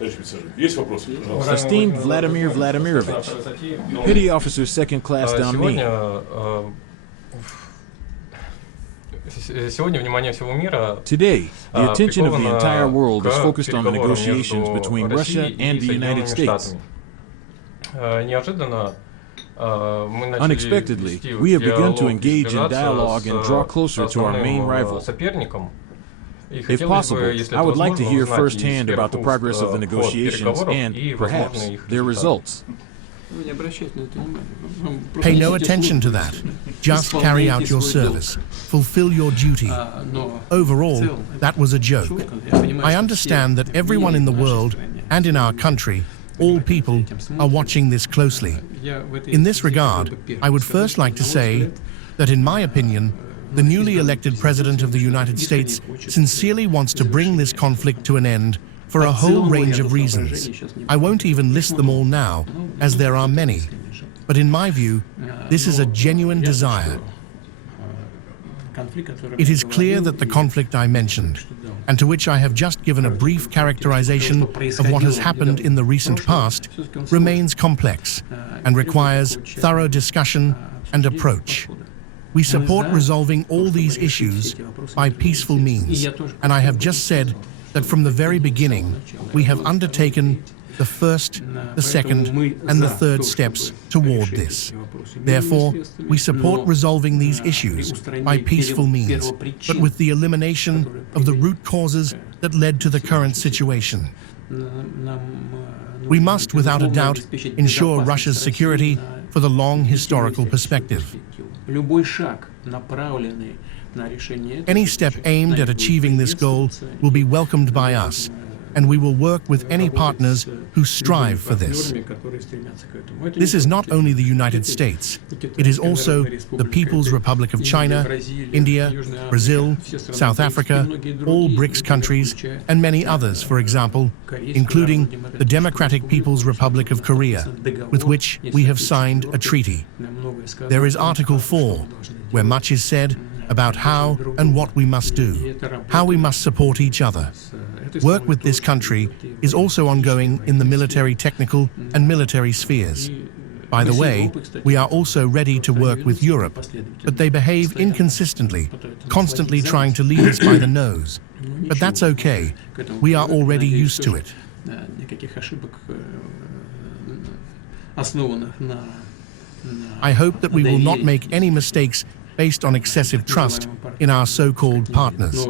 Esteemed Vladimir Vladimirovich, Petty Officer Second Class Down-Me. Today, the attention of the entire world is focused on the negotiations between Russia and the United States. Unexpectedly, we have begun to engage in dialogue and draw closer to our main rival. If possible, I would like to hear firsthand about the progress of the negotiations and, perhaps, their results. Pay no attention to that. Just carry out your service. Fulfill your duty. Overall, that was a joke. I understand that everyone in the world and in our country, all people, are watching this closely. In this regard, I would first like to say that, in my opinion, the newly elected President of the United States sincerely wants to bring this conflict to an end for a whole range of reasons. I won't even list them all now, as there are many. But in my view, this is a genuine desire. It is clear that the conflict I mentioned, and to which I have just given a brief characterization of what has happened in the recent past, remains complex and requires thorough discussion and approach. We support resolving all these issues by peaceful means, and I have just said that from the very beginning we have undertaken the first, the second, and the third steps toward this. Therefore, we support resolving these issues by peaceful means, but with the elimination of the root causes that led to the current situation. We must, without a doubt, ensure Russia's security for the long historical perspective. Any step aimed at achieving this goal will be welcomed by us, and we will work with any partners who strive for this. This is not only the United States, it is also the People's Republic of China, India, Brazil, South Africa, all BRICS countries, and many others, for example, including the Democratic People's Republic of Korea, with which we have signed a treaty. There is Article 4, where much is said about how and what we must do, how we must support each other. Work with this country is also ongoing in the military, technical, and military spheres. By the way, we are also ready to work with Europe, but they behave inconsistently, constantly trying to lead us by the nose. But that's okay. We are already used to it. I hope that we will not make any mistakes based on excessive trust in our so-called partners.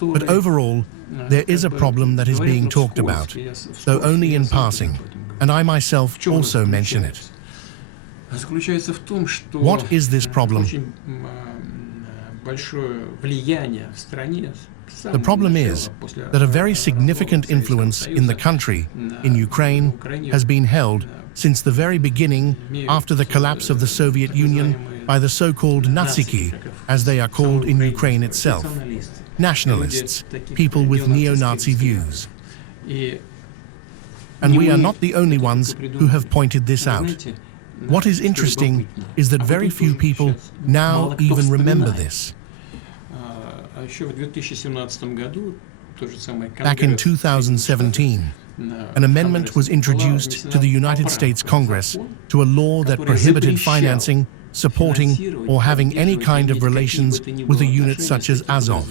But overall, there is a problem that is being talked about, though only in passing, and I myself also mention it. What is this problem? The problem is that a very significant influence in the country, in Ukraine, has been held since the very beginning after the collapse of the Soviet Union by the so-called Natsiki, as they are called in Ukraine itself, nationalists, people with neo-Nazi views. And we are not the only ones who have pointed this out. What is interesting is that very few people now even remember this. Back in 2017, an amendment was introduced to the United States Congress to a law that prohibited financing, supporting, or having any kind of relations with a unit such as Azov.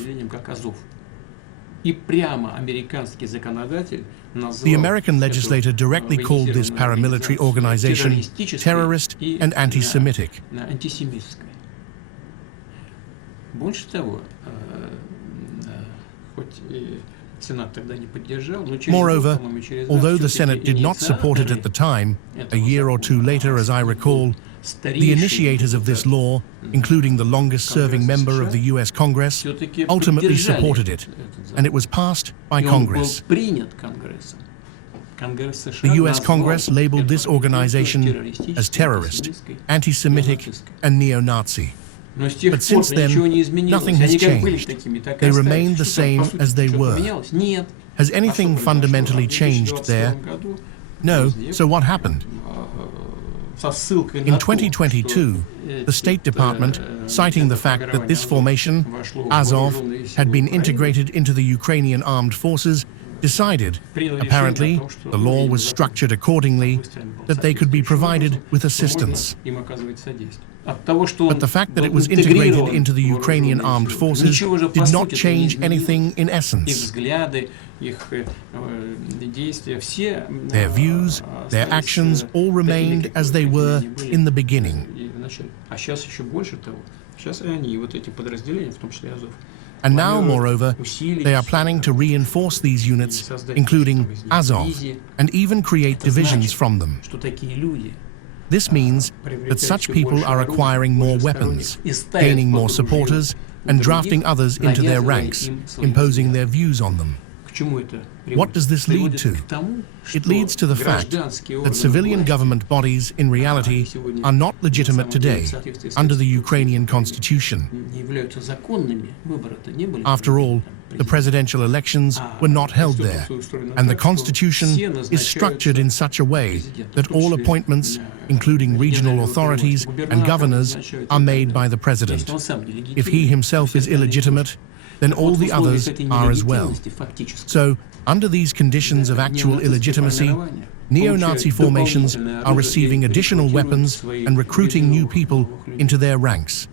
The American legislator directly called this paramilitary organization terrorist and anti-Semitic. Moreover, although the Senate did not support it at the time, a year or two later, as I recall, the initiators of this law, including the longest-serving member of the US Congress, ultimately supported it, and it was passed by Congress. The US Congress labeled this organization as terrorist, anti-Semitic, and neo-Nazi. But since then, nothing has changed. They remain the same as they were. Has anything fundamentally changed there? No, so what happened? In 2022, the State Department, citing the fact that this formation, Azov, had been integrated into the Ukrainian armed forces, decided, apparently, the law was structured accordingly, that they could be provided with assistance. But the fact that it was integrated into the Ukrainian armed forces did not change anything in essence. Their views, their actions all remained as they were in the beginning. And now, moreover, they are planning to reinforce these units, including Azov, and even create divisions from them. This means that such people are acquiring more weapons, gaining more supporters, and drafting others into their ranks, imposing their views on them. What does this lead to? It leads to the fact that civilian government bodies, in reality, are not legitimate today under the Ukrainian constitution. After all, the presidential elections were not held there, and the constitution is structured in such a way that all appointments, including regional authorities and governors, are made by the president. If he himself is illegitimate, then all the others are as well. So, under these conditions of actual illegitimacy, neo-Nazi formations are receiving additional weapons and recruiting new people into their ranks.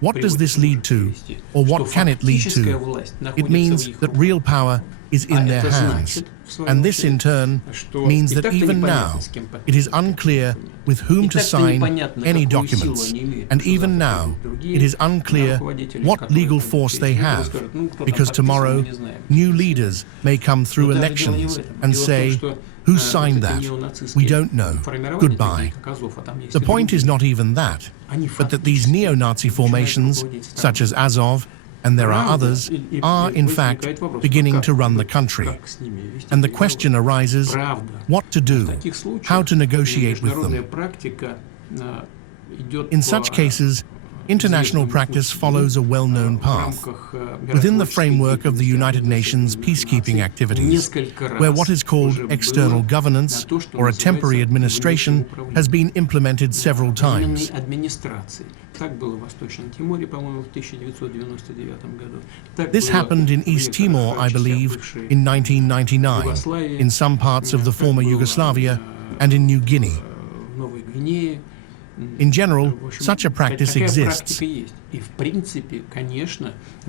What does this lead to, or what can it lead to? It means that real power is in their hands, and this in turn means that even now it is unclear with whom to sign any documents, and even now it is unclear what legal force they have, because tomorrow new leaders may come through elections and say, "Who signed that? We don't know. Goodbye." The point is not even that, but that these neo-Nazi formations, such as Azov, and there are others, are in fact beginning to run the country. And the question arises, what to do, how to negotiate with them. In such cases, international practice follows a well-known path, within the framework of the United Nations peacekeeping activities, where what is called external governance or a temporary administration has been implemented several times. This happened in East Timor, I believe, in 1999, in some parts of the former Yugoslavia, and in New Guinea. In general, such a practice exists.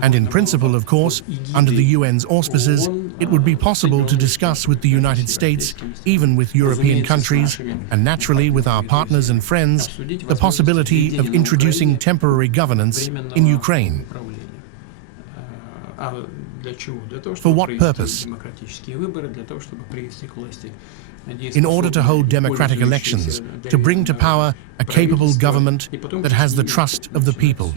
And in principle, of course, under the UN's auspices, it would be possible to discuss with the United States, even with European countries, and naturally with our partners and friends, the possibility of introducing temporary governance in Ukraine. For what purpose? In order to hold democratic elections, to bring to power a capable government that has the trust of the people,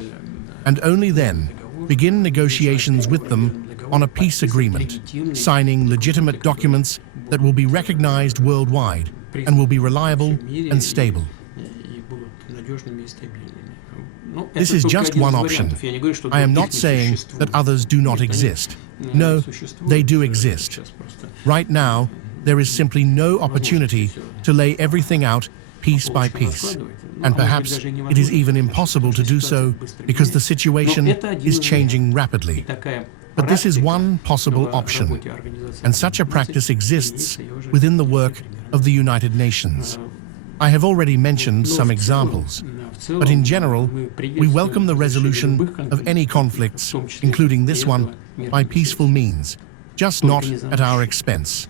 and only then begin negotiations with them on a peace agreement, signing legitimate documents that will be recognized worldwide and will be reliable and stable. This is just one option. I am not saying that others do not exist. No, they do exist. Right now, there is simply no opportunity to lay everything out piece by piece. And perhaps it is even impossible to do so because the situation is changing rapidly. But this is one possible option, and such a practice exists within the work of the United Nations. I have already mentioned some examples, but in general, we welcome the resolution of any conflicts, including this one, by peaceful means, just not at our expense.